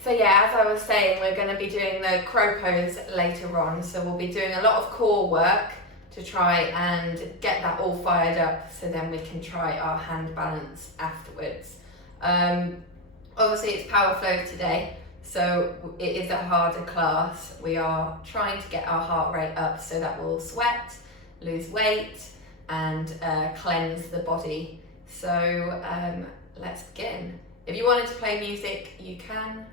So yeah, as I was saying, we're going to be doing the crow pose later on. So we'll be doing a lot of core work to try and get that all fired up, so then we can try our hand balance afterwards. Obviously it's power flow today, so it is a harder class. We are trying to get our heart rate up so that we'll sweat, lose weight, and cleanse the body. So let's begin. If you wanted to play music, you can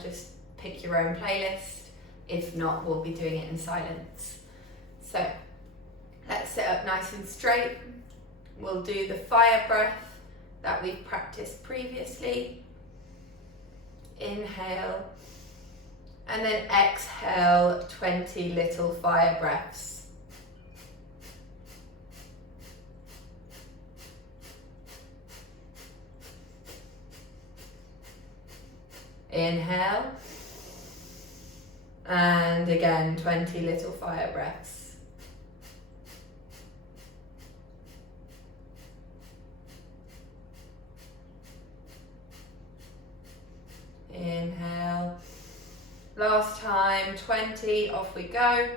just pick your own playlist. If not, we'll be doing it in silence. So let's sit up nice and straight. We'll do the fire breath that we've practiced previously. Inhale, and then exhale 20 little fire breaths. Inhale, and again 20 little fire breaths. Inhale, last time, 20, off we go.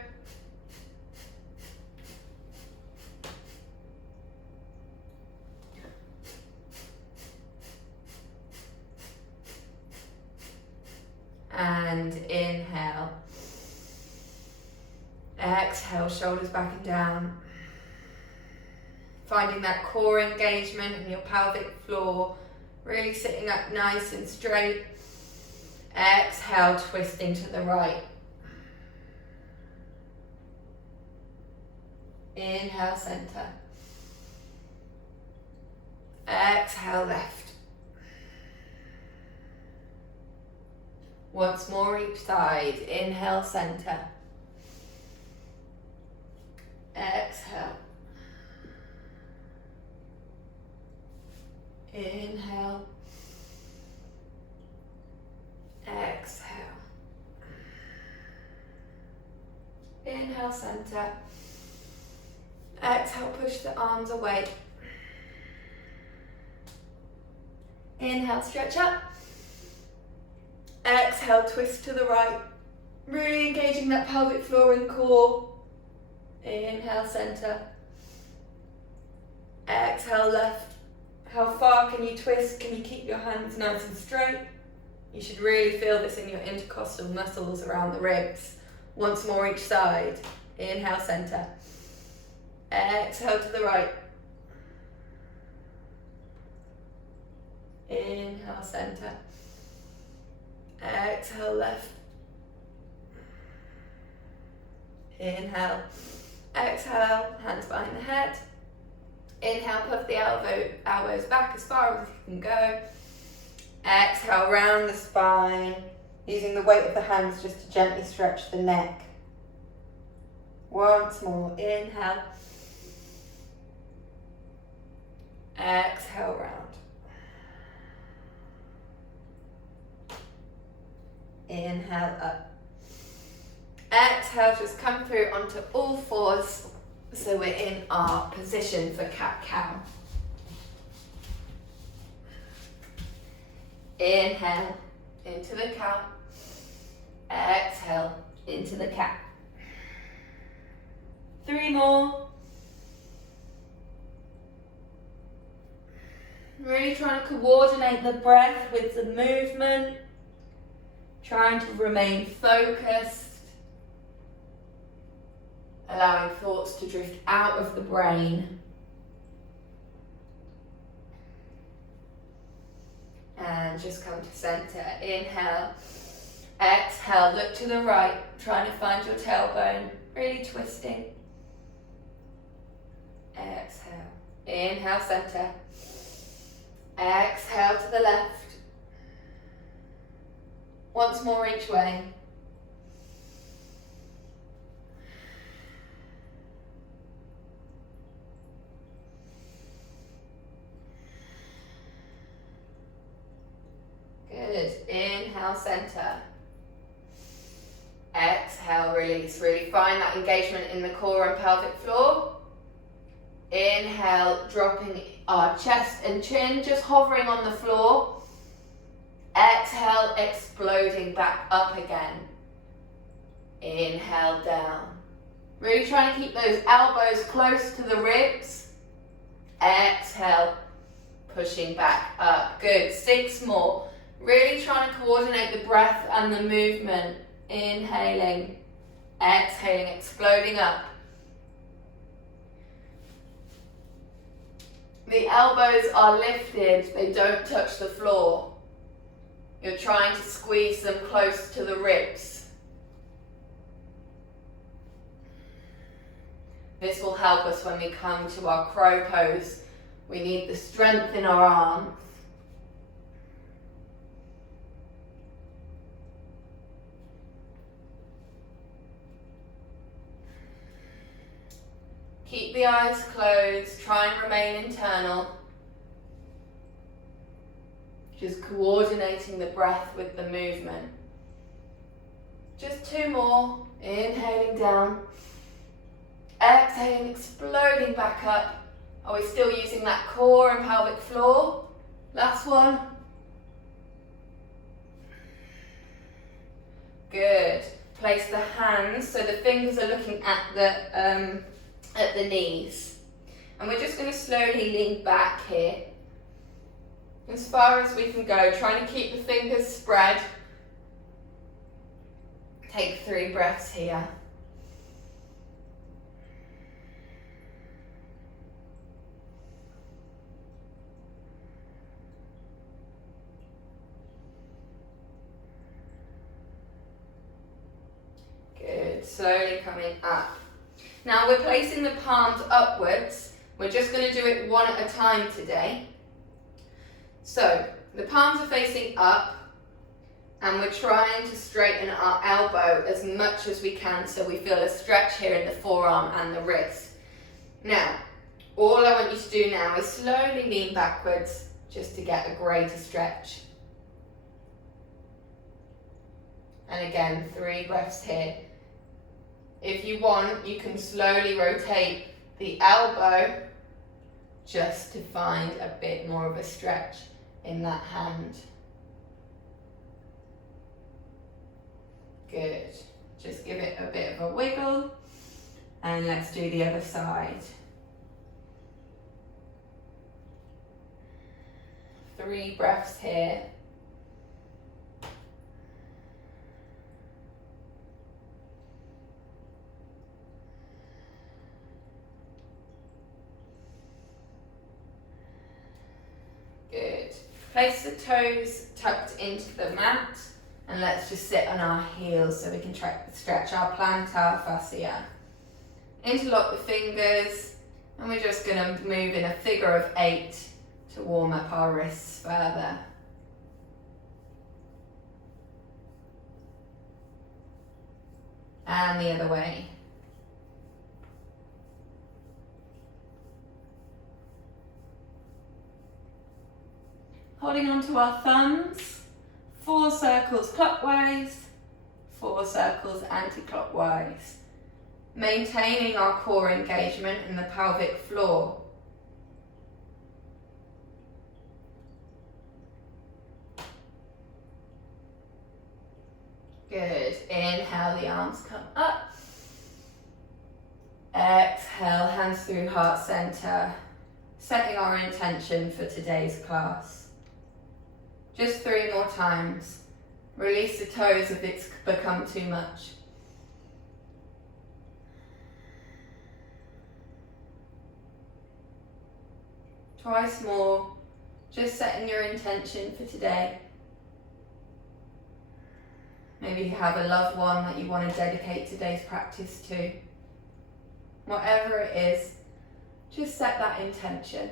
And inhale. Exhale, shoulders back and down. Finding that core engagement in your pelvic floor, really sitting up nice and straight. Exhale, twisting to the right. Inhale, center. Exhale, left. Once more each side. Inhale, center. Exhale. Inhale. Exhale. Inhale, center. Exhale, push the arms away. Inhale, stretch up. Exhale, twist to the right. Really engaging that pelvic floor and core. Inhale, center. Exhale, left. How far can you twist? Can you keep your hands nice and straight? You should really feel this in your intercostal muscles around the ribs. Once more each side. Inhale, center. Exhale to the right. Inhale, center. Exhale, left. Inhale. Exhale, hands behind the head. Inhale, puff the elbows back as far as you can go. Exhale, round the spine, using the weight of the hands just to gently stretch the neck. Once more, inhale. Exhale, round. Inhale, up. Exhale, just come through onto all fours, so we're in our position for cat-cow. Inhale, into the cow. Exhale, into the cat. 3 more. Really trying to coordinate the breath with the movement. Trying to remain focused. Allowing thoughts to drift out of the brain. And just come to center. Inhale. Exhale, look to the right. Trying to find your tailbone. Really twisting. Exhale. Inhale, center. Exhale to the left. Once more each way. Good. Inhale, center. Exhale, release. Really find that engagement in the core and pelvic floor. Inhale, dropping our chest and chin, just hovering on the floor. Exhale, exploding back up again. Inhale down. Really trying to keep those elbows close to the ribs. Exhale, pushing back up. Good, 6 more. Really trying to coordinate the breath and the movement. Inhaling, exhaling, exploding up. The elbows are lifted, they don't touch the floor. You're trying to squeeze them close to the ribs. This will help us when we come to our crow pose. We need the strength in our arms. Keep the eyes closed, try and remain internal. Just coordinating the breath with the movement. Just 2 more. Inhaling down. Exhaling, exploding back up. Are we still using that core and pelvic floor? Last one. Good. Place the hands so the fingers are looking at the knees. And we're just going to slowly lean back here. As far as we can go, trying to keep the fingers spread. Take 3 breaths here. Good, slowly coming up. Now we're placing the palms upwards. We're just going to do it one at a time today. So the palms are facing up and we're trying to straighten our elbow as much as we can so we feel a stretch here in the forearm and the wrist. Now, all I want you to do now is slowly lean backwards just to get a greater stretch. And again, 3 breaths here. If you want, you can slowly rotate the elbow just to find a bit more of a stretch in that hand. Good. Just give it a bit of a wiggle and let's do the other side. 3 breaths here. Good. Place the toes tucked into the mat and let's just sit on our heels so we can stretch our plantar fascia. Interlock the fingers and we're just going to move in a figure of 8 to warm up our wrists further. And the other way. Holding onto our thumbs, 4 circles clockwise, 4 circles anti-clockwise. Maintaining our core engagement in the pelvic floor. Good. Inhale, the arms come up. Exhale, hands through heart center. Setting our intention for today's class. Just 3 more times. Release the toes if it's become too much. Twice more. Just setting your intention for today. Maybe you have a loved one that you want to dedicate today's practice to. Whatever it is, just set that intention.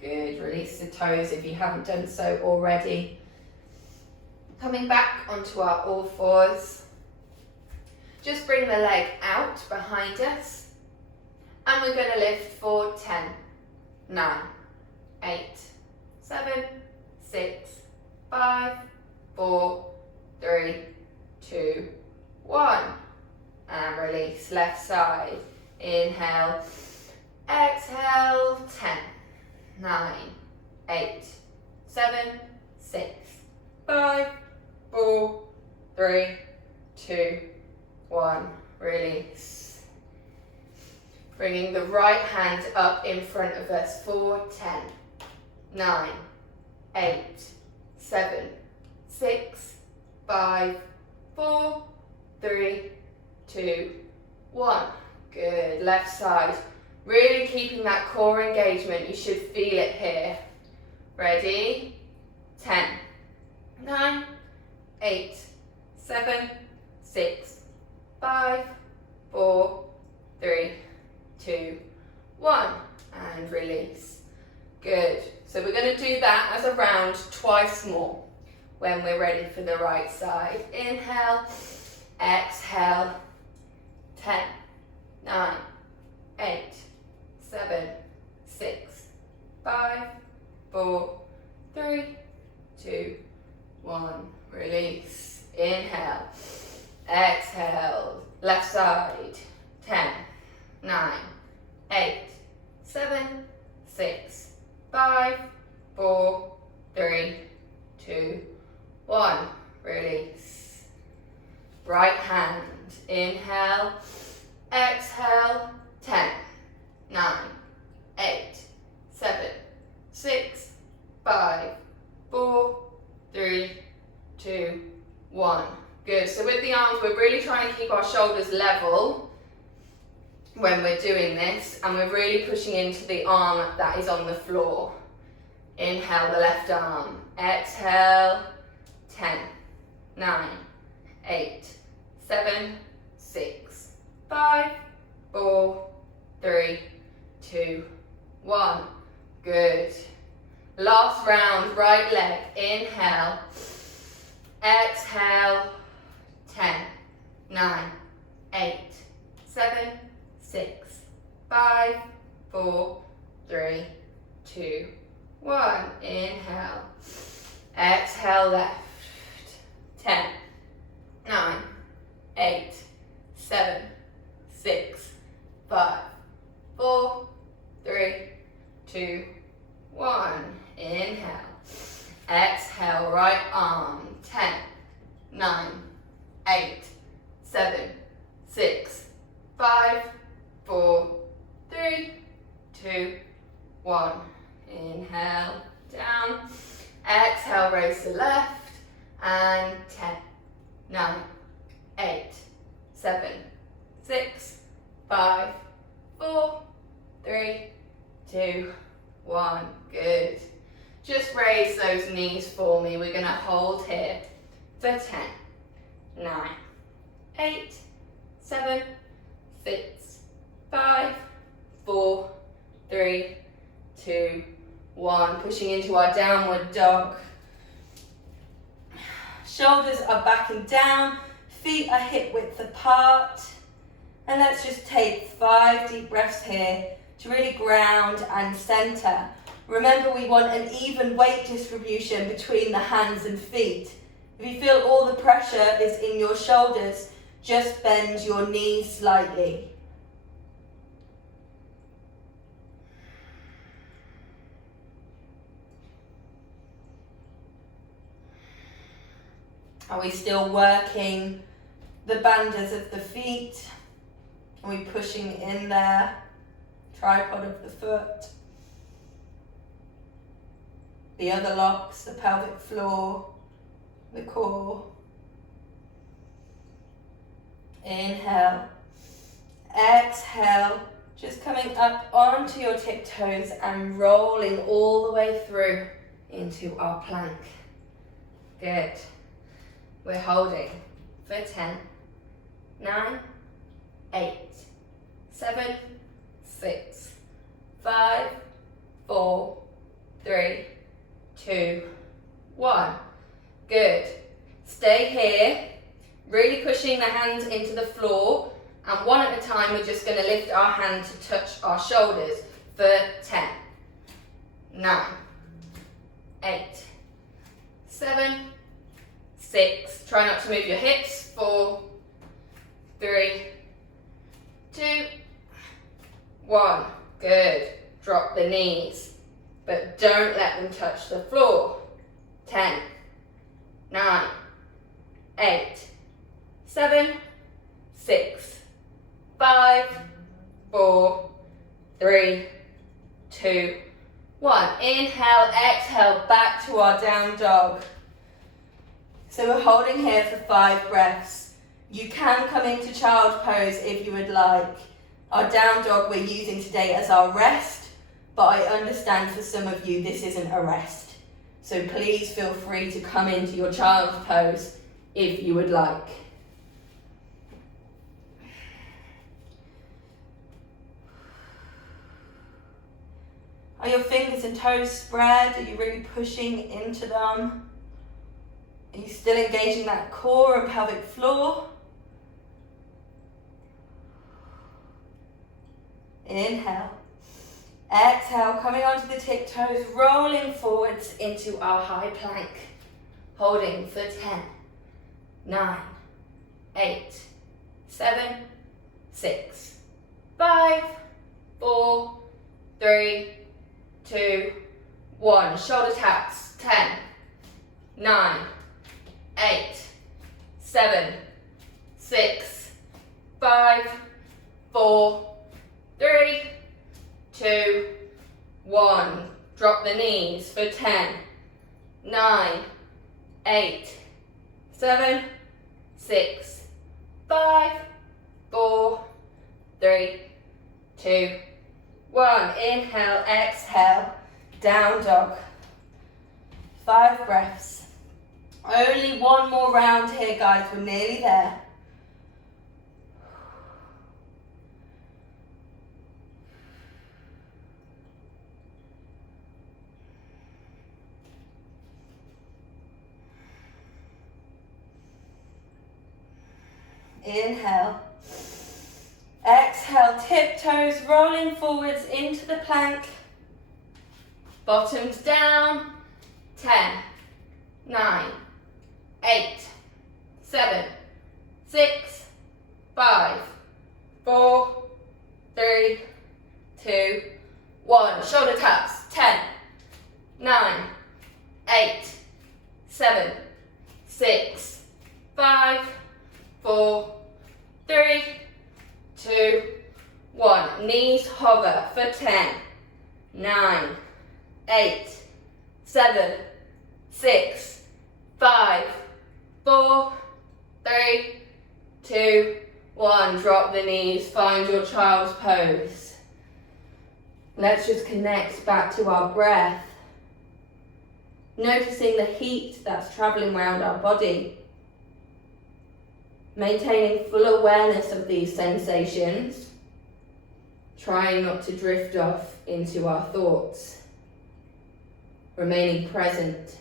Good, release the toes if you haven't done so already. Coming back onto our all fours. Just bring the leg out behind us. And we're going to lift for 10, 9, 8, 7, 6, 5, 4, 3, 2, 1. And release, left side. Inhale, exhale, 10, 9, 8, 7, 6, 5, 4, 3, 2, 1. Release. Bringing the right hand up in front of us for 10, 9, 8, 7, 6, 5, 4, 3, 2, 1. Good. Left side. Really keeping that core engagement. You should feel it here. Ready? 10, 9, 8, 7, 6, 5, 4, 3, 2, 1. And release. Good. So we're going to do that as a round twice more when we're ready for the right side. Inhale, exhale. 10, 9, 8, 7, 6, 5, 4, 3, 2, 1. Release. Inhale. Exhale. Left side. 10, 9, 8, 7, 6, 5, 4, 3, 2, 1. Release. Right hand. Inhale. Exhale. 10, 9, 8, 7, 6, 5, 4, 3, 2, 1. Good. So with the arms, we're really trying to keep our shoulders level when we're doing this, and we're really pushing into the arm that is on the floor. Inhale the left arm. Exhale. 10, 9, 8, 7, 6, 5, 4, 3, 2, 1. Good. Last round, right leg. Inhale. Exhale. 10, 9, 8, 7, 6, 5, 4, 3, 2, 1. Inhale. Exhale left. 10, 9, 8, 7, 6, 5, 4, 3, 2, 1. Inhale. Exhale, right arm. 10, 9, 8, 7, 6, 5, 4, 3, 2, 1. Inhale, down. Exhale, raise the left. And 10, 9, 8, 7, 6, 5, 4, 3, 2, 1. Good. Just raise those knees for me. We're going to hold here for 10, 9, 8, 7, 6, 5, 4, 3, 2, 1. Pushing into our downward dog. Shoulders are backing down, feet are hip width apart. And let's just take 5 deep breaths here to really ground and center. Remember, we want an even weight distribution between the hands and feet. If you feel all the pressure is in your shoulders, just bend your knees slightly. Are we still working the bandhas of the feet? Are we pushing in there? Tripod of the foot. The other locks, the pelvic floor, the core. Inhale. Exhale. Just coming up onto your tiptoes and rolling all the way through into our plank. Good. We're holding for 10, 9, 8, 7, 6, 5, 4, 3, 2, 1. Good. Stay here, really pushing the hands into the floor, and one at a time we're just going to lift our hand to touch our shoulders for 10, 9, 8, 7, 6, try not to move your hips, 4, 3, 2, 1, good, drop the knees, but don't let them touch the floor. 10, 9, 8, 7, 6, 5, 4, 3, 2, 1. Inhale, exhale, back to our down dog. So we're holding here for 5 breaths. You can come into child pose if you would like. Our down dog we're using today as our rest, but I understand for some of you this isn't a rest. So please feel free to come into your child pose if you would like. Are your fingers and toes spread? Are you really pushing into them? Are you still engaging that core and pelvic floor? Inhale. Exhale, coming onto the tiptoes, rolling forwards into our high plank. Holding for 10, 9, 8, 7, 6, 5, 4, 3, 2, 1. Shoulder taps. 10, 9, 8, 7, 6, 5, 4, 3, 2, 1. Drop the knees for 10, 9, 8, 7, 6, 5, 4, 3, 2, 1. Inhale, exhale, down dog. 5 breaths. Only one more round here, guys. We're nearly there. Inhale. Exhale, tiptoes rolling forwards into the plank. Bottoms down. 10, 9, 8, 7, 6, 5, 4, 3, 2, 1. Shoulder taps. 10, 9, 8, 7, 6, 5, 4, 3, 2, 1. Knees hover for 10, 9, 8, 7, 6, 5, 4, 3, 2, 1. Drop the knees, find your child's pose. Let's just connect back to our breath. Noticing the heat that's traveling around our body. Maintaining full awareness of these sensations. Trying not to drift off into our thoughts. Remaining present.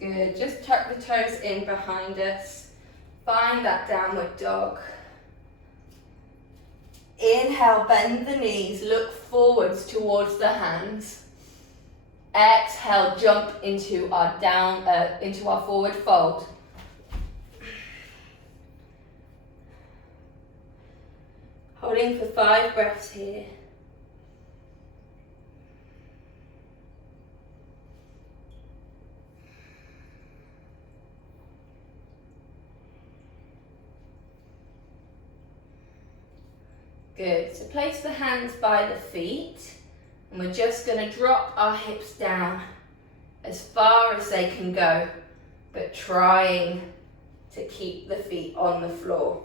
Good, just tuck the toes in behind us. Find that downward dog. Inhale, bend the knees, look forwards towards the hands. Exhale, jump into our forward fold. Holding for 5 breaths here. Good, so place the hands by the feet and we're just going to drop our hips down as far as they can go, but trying to keep the feet on the floor.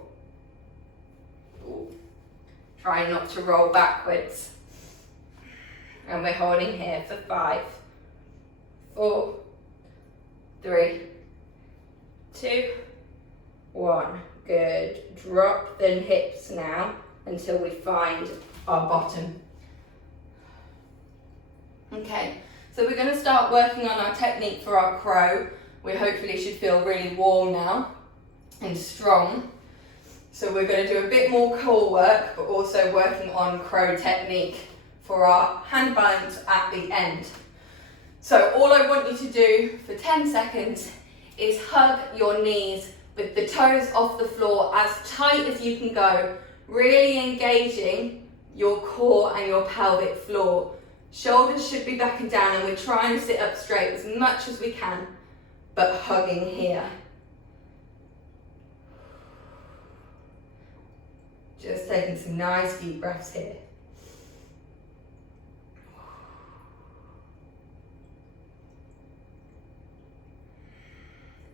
Ooh. Try not to roll backwards. And we're holding here for 5, 4, 3, 2, 1. Good, drop the hips now until we find our bottom. Okay, so we're going to start working on our technique for our crow. We hopefully should feel really warm now and strong. So we're going to do a bit more core work, but also working on crow technique for our hand balance at the end. So all I want you to do for 10 seconds is hug your knees with the toes off the floor as tight as you can go, really engaging your core and your pelvic floor. Shoulders should be back and down, and we're trying to sit up straight as much as we can, but hugging here. Just taking some nice deep breaths here.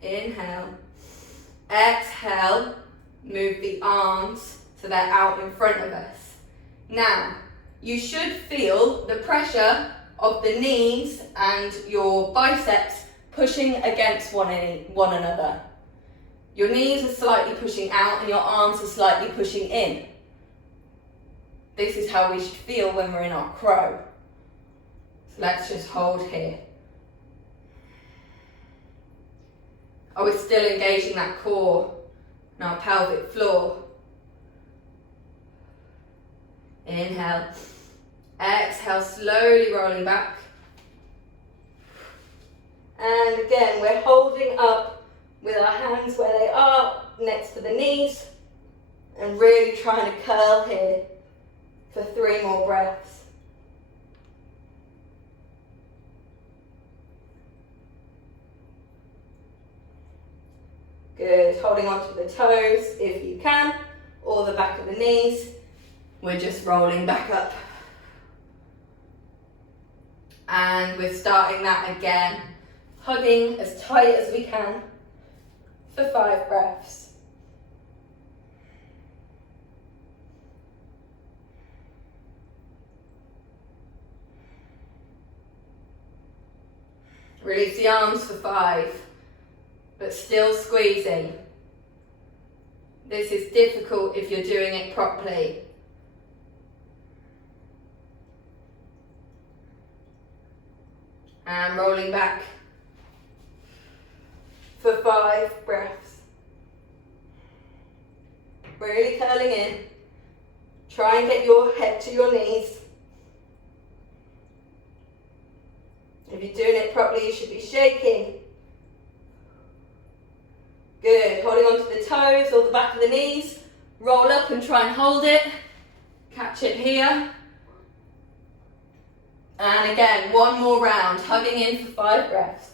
Inhale. Exhale. Move the arms so they're out in front of us. Now, you should feel the pressure of the knees and your biceps pushing against one another. Your knees are slightly pushing out and your arms are slightly pushing in. This is how we should feel when we're in our crow. So let's just hold here. Are we still engaging that core and our pelvic floor? Inhale. Exhale, slowly rolling back. And again, we're holding up with our hands where they are, next to the knees, and really trying to curl here for 3 more breaths. Good, holding onto the toes if you can, or the back of the knees. We're just rolling back up. And we're starting that again, hugging as tight as we can for 5 breaths. Release the arms for 5, but still squeezing. This is difficult if you're doing it properly. And rolling back for 5 breaths. Really curling in. Try and get your head to your knees. If you're doing it properly, you should be shaking. Good, holding onto the toes or the back of the knees. Roll up and try and hold it. Catch it here. And again, 1 more round, hugging in for 5 breaths.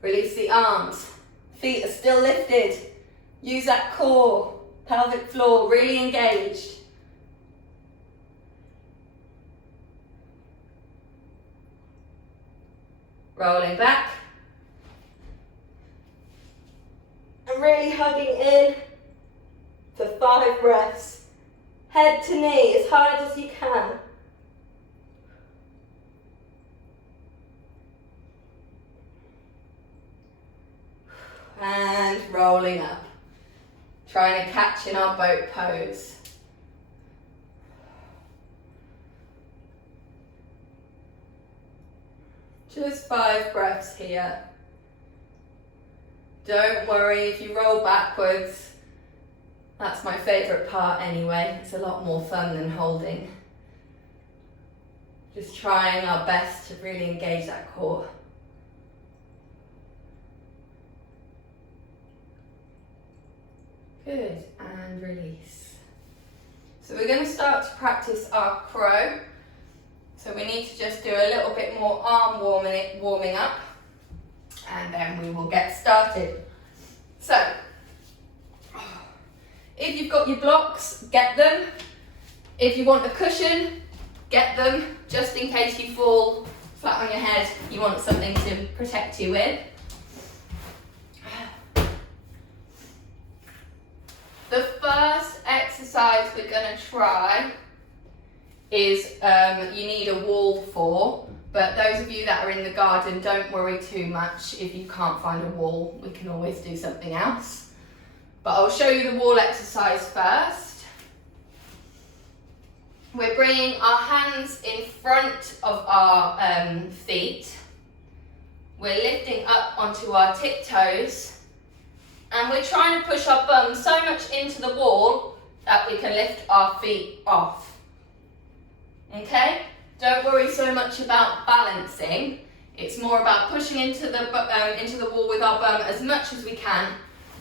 Release the arms. Feet are still lifted. Use that core, pelvic floor, really engaged. Rolling back. And really hugging in for 5 breaths. Head to knee as hard as you can. And rolling up. Trying to catch in our boat pose. Just 5 breaths here. Don't worry if you roll backwards. That's my favourite part anyway. It's a lot more fun than holding. Just trying our best to really engage that core. Good, and release. So we're going to start to practice our crow. So we need to just do a little bit more arm warming up, and then we will get started. So, if you've got your blocks, get them. If you want a cushion, get them, just in case you fall flat on your head, you want something to protect you with. The first exercise we're going to try is you need a wall for, but those of you that are in the garden, don't worry too much if you can't find a wall. We can always do something else. But I'll show you the wall exercise first. We're bringing our hands in front of our feet. we're lifting up onto our tiptoes, and we're trying to push our bum so much into the wall that we can lift our feet off. Okay? Don't worry so much about balancing. It's more about pushing into the wall with our bum as much as we can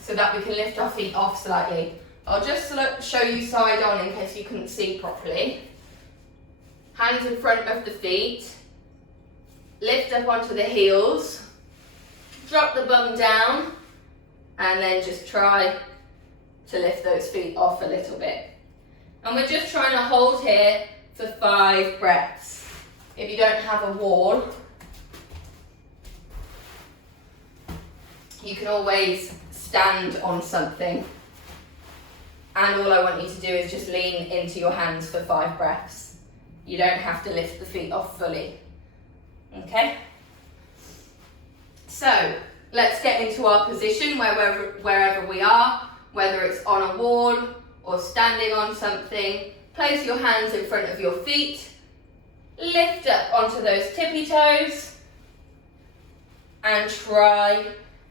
so that we can lift our feet off slightly. I'll just show you side on in case you couldn't see properly. Hands in front of the feet. Lift up onto the heels. Drop the bum down. And then just try to lift those feet off a little bit. And we're just trying to hold here for 5 breaths. If you don't have a wall, you can always stand on something. And all I want you to do is just lean into your hands for 5 breaths. You don't have to lift the feet off fully. Okay? So, let's get into our position wherever we are, whether it's on a wall or standing on something. Place your hands in front of your feet. Lift up onto those tippy toes. And try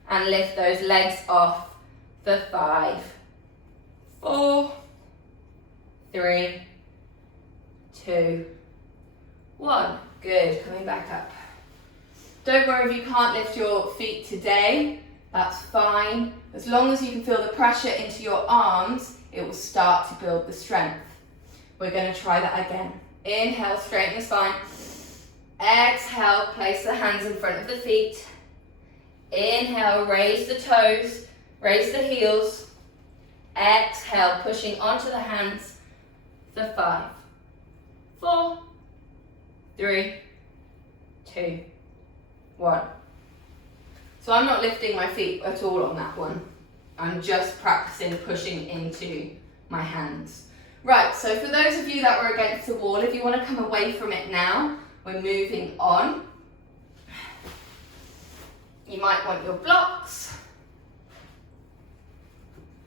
and lift those legs off for 5, 4, 3, 2, 1. Good, coming back up. Don't worry if you can't lift your feet today, that's fine. As long as you can feel the pressure into your arms, it will start to build the strength. We're going to try that again. Inhale, straighten the spine. Exhale, place the hands in front of the feet. Inhale, raise the toes, raise the heels. Exhale, pushing onto the hands for 5, 4, 3, 2, 1. So I'm not lifting my feet at all on that one. I'm just practicing pushing into my hands. Right, so for those of you that were against the wall, if you want to come away from it now, we're moving on. You might want your blocks.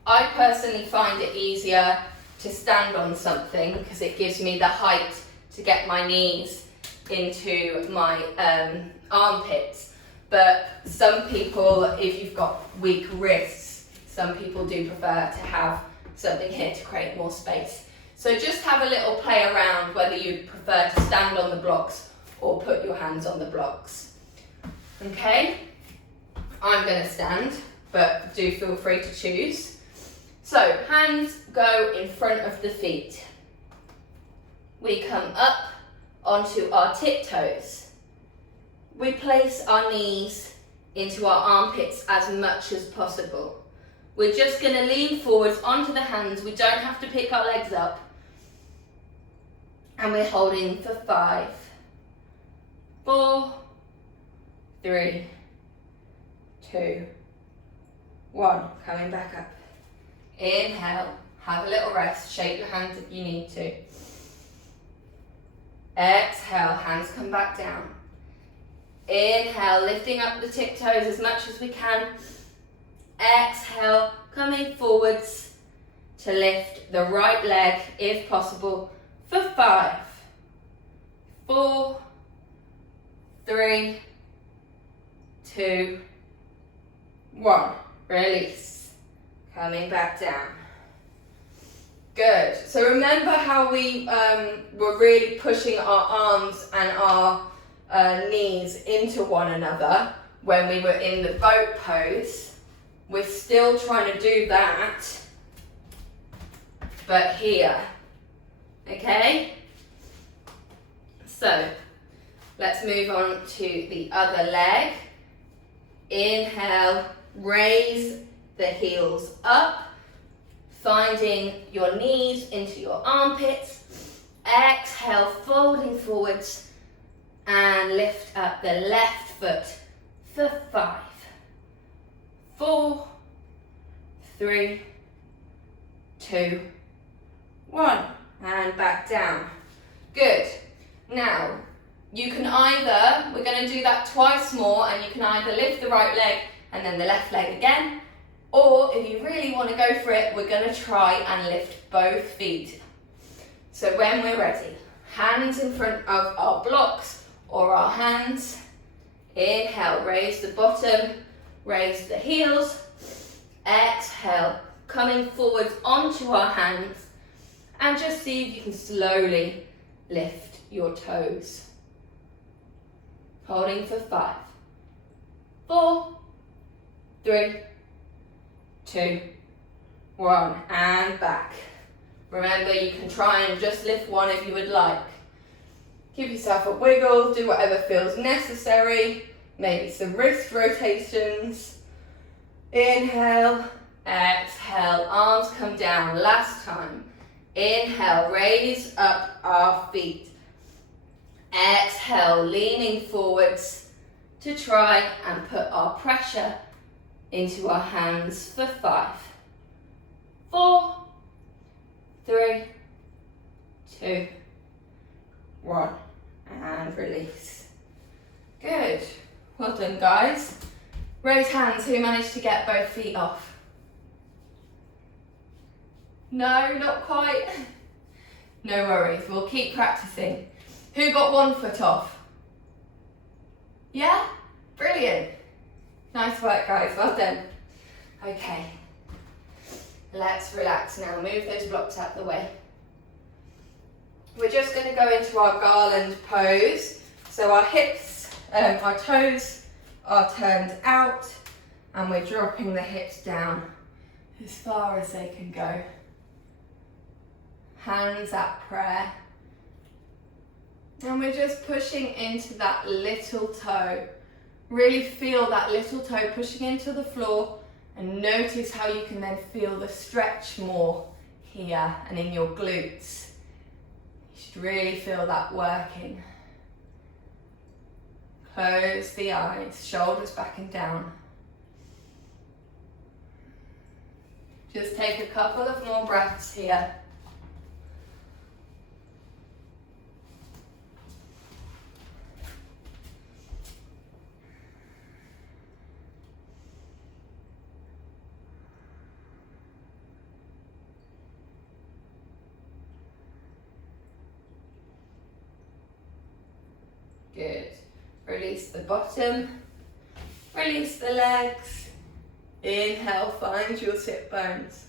I personally find it easier to stand on something because it gives me the height to get my knees into my armpits. But some people, if you've got weak wrists, some people do prefer to have something here to create more space. So just have a little play around whether you prefer to stand on the blocks or put your hands on the blocks. Okay? I'm going to stand, but do feel free to choose. So, hands go in front of the feet. We come up onto our tiptoes. We place our knees into our armpits as much as possible. We're just going to lean forwards onto the hands. We don't have to pick our legs up. And we're holding for 5, 4, 3, 2, 1. Coming back up. Inhale, have a little rest. Shake your hands if you need to. Exhale, hands come back down. Inhale, lifting up the tiptoes as much as we can. Exhale, coming forwards to lift the right leg, if possible, for 5, 4, 3, 2, 1. Release. Coming back down. Good. So remember how we were really pushing our arms and our knees into one another when we were in the boat pose? We're still trying to do that, but here. Okay? So, let's move on to the other leg. Inhale, raise the heels up, finding your knees into your armpits. Exhale, folding forwards, and lift up the left foot for 5, 4, 3, 2, 1. And back down. Good. Now, you can either, we're going to do that twice more, and you can either lift the right leg and then the left leg again, or if you really want to go for it, we're going to try and lift both feet. So when we're ready, hands in front of our blocks or our hands. Inhale, raise the bottom, raise the heels. Exhale, coming forwards onto our hands, and just see if you can slowly lift your toes. Holding for 5, 4, 3, 2, 1, and back. Remember, you can try and just lift one if you would like. Give yourself a wiggle, do whatever feels necessary, maybe some wrist rotations. Inhale, exhale, arms come down. Last time. Inhale, raise up our feet. Exhale, leaning forwards to try and put our pressure into our hands for 5, 4, 3, 2, 1, and release. Good. Well done, guys. Raise hands who managed to get both feet off. No, not quite. No worries, we'll keep practicing. Who got one foot off? Yeah? Brilliant. Nice work, guys, well done. Okay, let's relax now. Move those blocks out the way. We're just going to go into our garland pose. So our hips, our toes are turned out, and we're dropping the hips down as far as they can go. Hands at prayer. And we're just pushing into that little toe. Really feel that little toe pushing into the floor, and notice how you can then feel the stretch more here and in your glutes. You should really feel that working. Close the eyes, shoulders back and down. Just take a couple of more breaths here. Good. Release the bottom, release the legs. Inhale, find your sit bones.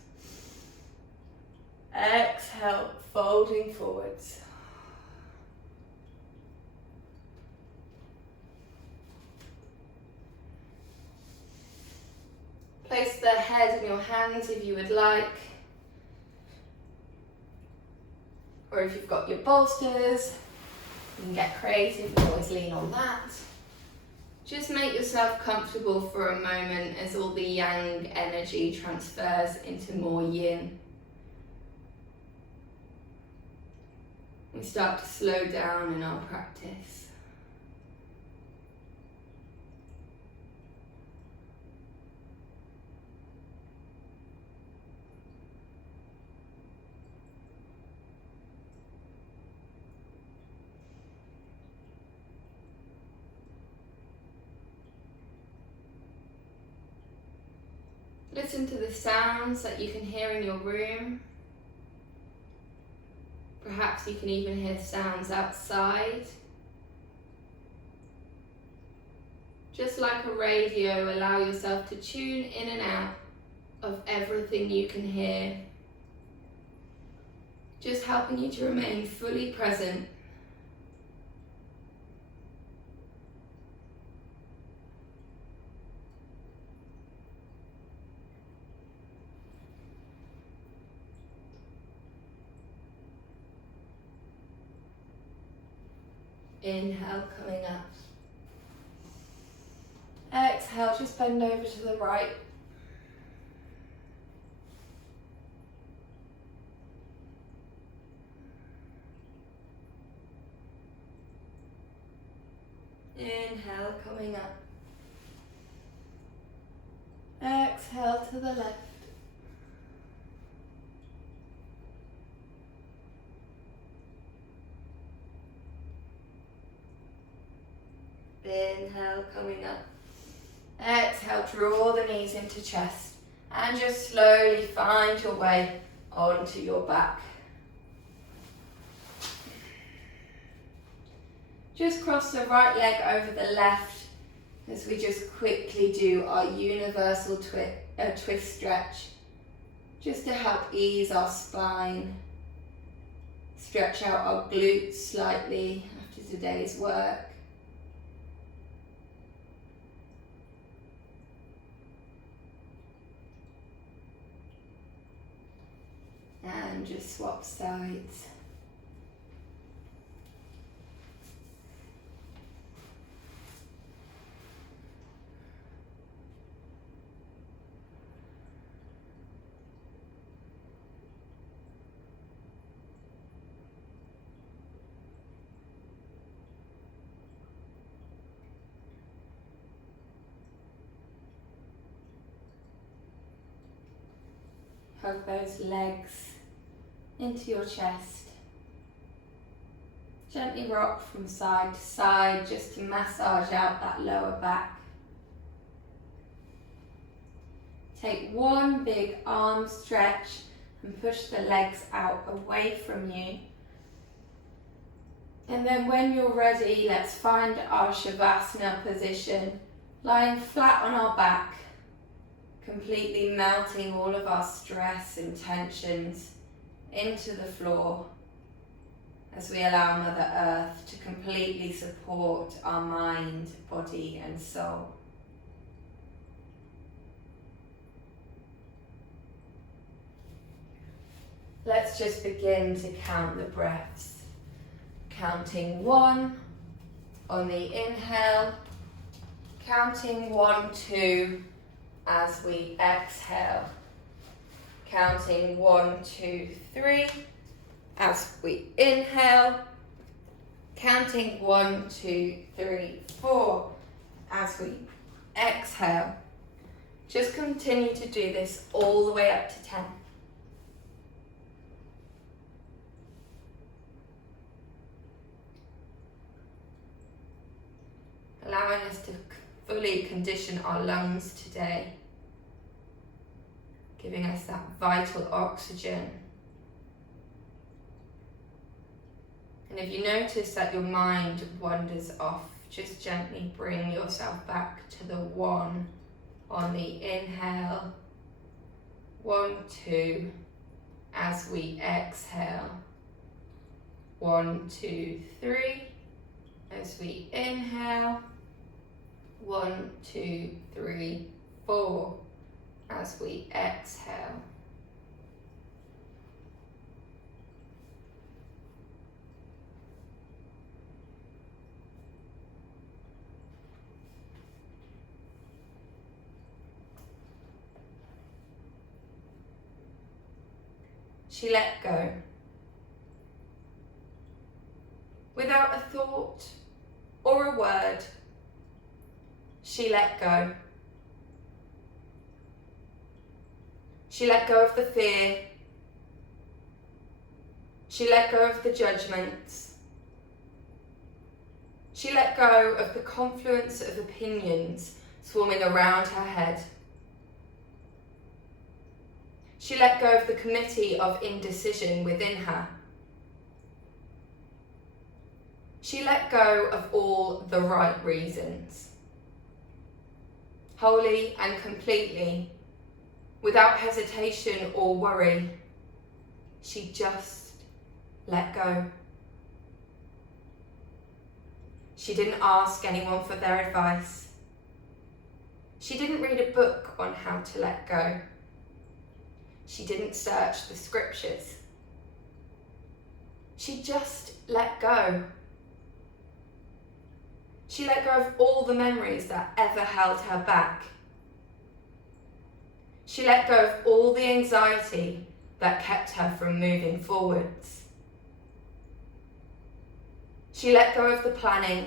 Exhale, folding forwards. Place the head in your hands if you would like. Or if you've got your bolsters, you can get creative, you can always lean on that. Just make yourself comfortable for a moment as all the yang energy transfers into more yin. We start to slow down in our practice. Listen to the sounds that you can hear in your room. Perhaps you can even hear sounds outside. Just like a radio, allow yourself to tune in and out of everything you can hear. Just helping you to remain fully present. Inhale, coming up. Exhale, just bend over to the right. Inhale, coming up. Exhale to the left. Inhale, coming up. Exhale, draw the knees into chest and just slowly find your way onto your back. Just cross the right leg over the left As we just quickly do our universal twist stretch, just to help ease our spine, stretch out our glutes slightly after today's work. And just swap sides. Hug those legs into your chest. Gently rock from side to side just to massage out that lower back. Take one big arm stretch and push the legs out away from you. And then when you're ready, let's find our Shavasana position, lying flat on our back, completely melting all of our stress and tensions into the floor as we allow Mother Earth to completely support our mind, body and soul. Let's just begin to count the breaths. Counting 1 on the inhale, counting 1, 2 as we exhale, counting 1, 2, 3 as we inhale, counting 1, 2, 3, 4 as we exhale. Just continue to do this all the way up to 10. Allowing us to fully condition our lungs today, giving us that vital oxygen. And if you notice that your mind wanders off, just gently bring yourself back to the 1 on the inhale, 1, 2 as we exhale, 1, 2, 3 as we inhale, 1, 2, 3, 4 as we exhale. She let go. Without a thought or a word, she let go. She let go of the fear. She let go of the judgments. She let go of the confluence of opinions swarming around her head. She let go of the committee of indecision within her. She let go of all the right reasons. Wholly and completely, without hesitation or worry, she just let go. She didn't ask anyone for their advice. She didn't read a book on how to let go. She didn't search the scriptures. She just let go. She let go of all the memories that ever held her back. She let go of all the anxiety that kept her from moving forwards. She let go of the planning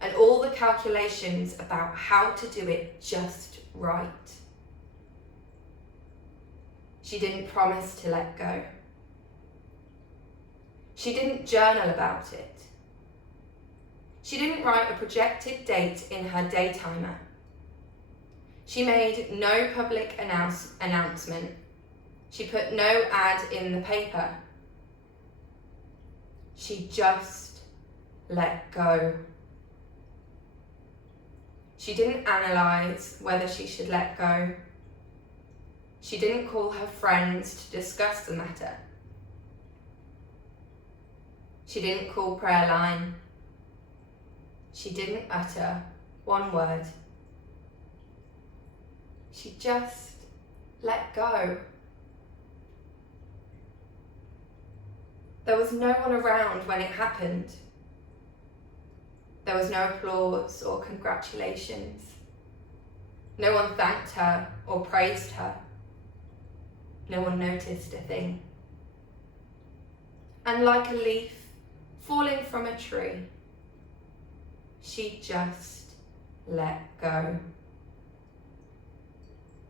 and all the calculations about how to do it just right. She didn't promise to let go. She didn't journal about it. She didn't write a projected date in her day timer. She made no public announcement. She put no ad in the paper. She just let go. She didn't analyse whether she should let go. She didn't call her friends to discuss the matter. She didn't call prayer line. She didn't utter one word. She just let go. There was no one around when it happened. There was no applause or congratulations. No one thanked her or praised her. No one noticed a thing. And like a leaf falling from a tree, she just let go.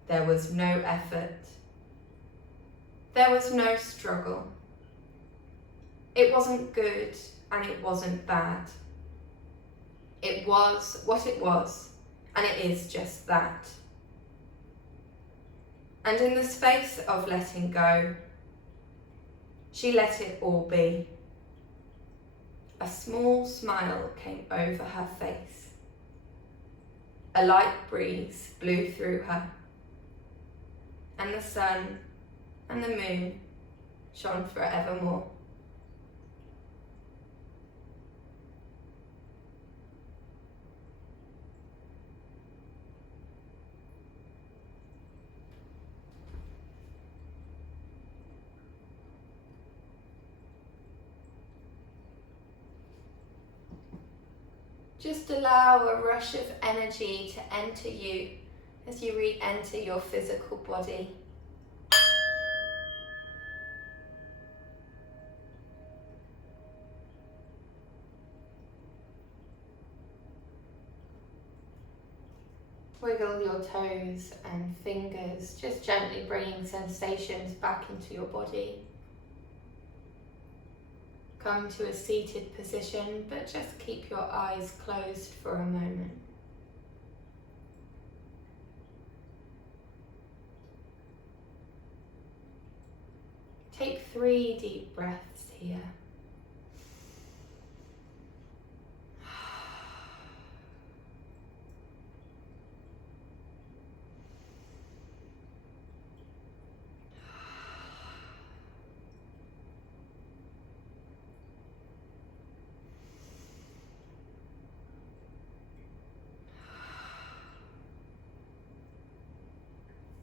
There was no effort. There was no struggle. It wasn't good and it wasn't bad. It was what it was, and it is just that. And in the space of letting go, she let it all be. A small smile came over her face. A light breeze blew through her, and the sun and the moon shone forevermore. Just allow a rush of energy to enter you as you re-enter your physical body. Wiggle your toes and fingers, just gently bringing sensations back into your body. Come to a seated position, but just keep your eyes closed for a moment. Take 3 deep breaths here.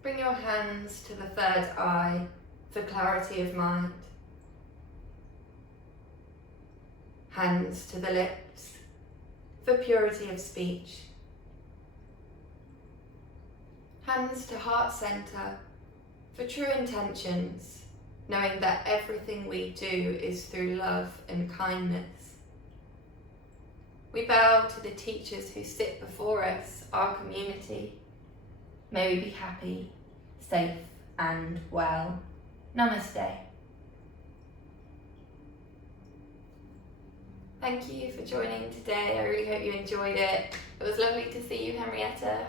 Bring your hands to the third eye for clarity of mind. Hands to the lips for purity of speech. Hands to heart center for true intentions, knowing that everything we do is through love and kindness. We bow to the teachers who sit before us, our community. May we be happy, safe and well. Namaste. Thank you for joining today. I really hope you enjoyed it. It was lovely to see you, Henrietta.